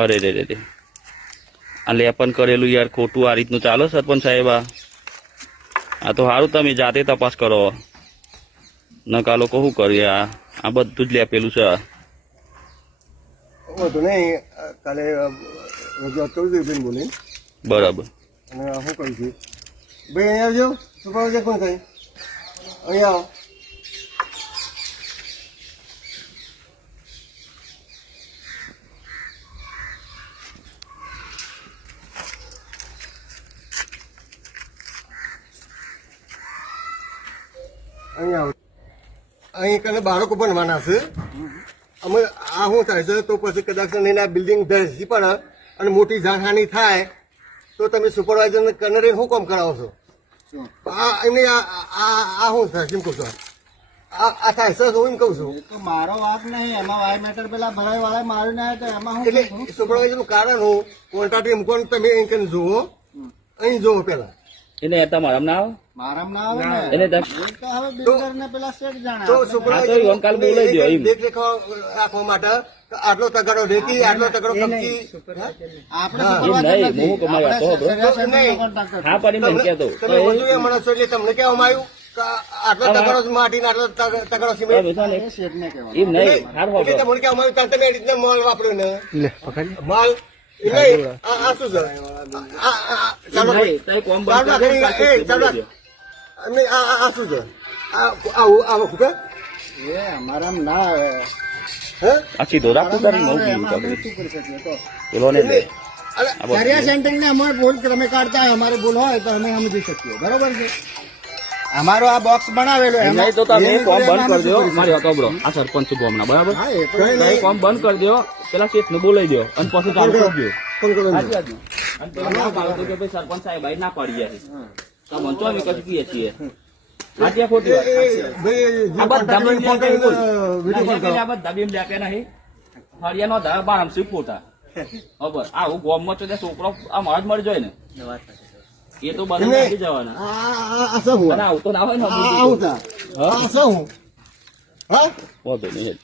અરે રે રે રે, આ લેપન કરેલું યાર ખોટું આ રીતનું ચાલો સરપંચ સાહેબ? આ તો સારું તમે જાતે તપાસ કરો. નકા લોકો શું કરીએ? આ બધું જ લેપેલું છે. વધુ નહીં, કાલે રજૂઆત કરું છું બેન બોલી. બરાબર. અને શું કહું છું ભાઈ, અહીંયા આવજો. સુપરવાઇઝર કોણ થાય? અહીંયા આવો. અહીંયા આવો. અહીં કને બાળકો બનવાના છે. અમે આ શું થાય છે તો પછી કદાચ લઈને આ બિલ્ડિંગ ધસી પડે અને મોટી જાનહાની થાય તો તમે સુપરવાઇઝરને કને શું કામ કરાવો છો? આ એમને આ શું થાય એમ કહું છું? આ થાય સર, હું એમ કહું છું. તો મારો વાત નહીં, એમાં વાય મેટર પેલા ભરાય વાળા માર્યું ના તો એમાં હું એટલે સુપરવાઇઝરનું કારણ હું કોન્ટ્રાક્ટ મૂકો તમે અહીં કને જુઓ, અહીં જુઓ પેલા. એટલે તમારા ના આવે? મારામ ના આવે ને. એટલે એ તો હવે બિલ્ડર ને પેલા શેઠ જાણે. તો હા, તો ઈવન કાલ બોલાવી દ્યો, એમ. દેખરેખ રાખવા માટે આટલો તગારો રેતી, આટલો તગારો કપચી. આપણે એમ સુપરવાઇઝર નહીં, નથી. હું કમાઈ વાતો આપણે સાંભળો. સર્વે સેન્ટરનો કોન્ટ્રાક્ટ છે. હા પડી મને કહેતો તમે વધુ એ માણસો એટલે તમને કહેવામાં આવ્યું કે આટલો તગારો જ માટી ને આટલો તગારો સિમેન્ટ. એ શેઠને કહેવાનું. એમ નહીં, સારું એટલે સાંભળો. તમને કહેવામાં આવ્યું તમે એ રીતના માલ વાપર્યો ને માલ. નહીં, આ શું છે? ચાલો નહીં, તઈ કોમ બંધ ચાલો કરી દો, રાખી, કાલ એ ચાલો. બોલાવી દ્યો. નહીં, આ શું છે? આવું ખૂટે? એ અમારામ ના આવે. હે? આ સીધો રાખો તારી નવું બીજું એમાં આપણે કાપડ. શું કરી શકીએ તો? પેલો ને લે. અરે, આ બધું. સર્વે સેન્ટરને અમારે ભૂલ તમે કાઢતા હોય, અમારે ભૂલ હોય તો અમે સમજી શકીએ. બરોબર છે? અમારો આ બોક્સ બનાવેલો એમ એમાં નહીં તો તમે એ કોમ એમાં બંધ કરી દો. શું કરી મારી હતો બ્રો, આ સરપંચ છું ગામના, બરાબર? હા, એ તો તમે કોમ બંધ કરી દો, પેલા શેઠ ને બોલાવી દો અને પછી ચાલુ કરી દો. ફોન કરો ને. સાચી વાત ને? અને પેલો ના પાડો તો કે ભાઈ સરપંચ સાહેબ ભાઈ ના પાડી જાય તો મંચો અમે કશું કહીએ છીએ. સાચી આ ખોટી વાત? ભાઈ, આ બધા બીમ ફોન લે કે કરીને બોલ. વિડીયો કોલ કરો. આ બધા બીમ લે કે નહીં? હરિયાનો ધાર બાર આમ શું ફોટા ખબર? આવું ગોમમાં તો ત્યાં છોકરો આ માર જ મળી જાય ને, એ તો બધા એમને નાખી જવાના. આ શું? અને આવું તો ના હોય ને આવું થાય. આ શું? હા? વાંધો નહીં.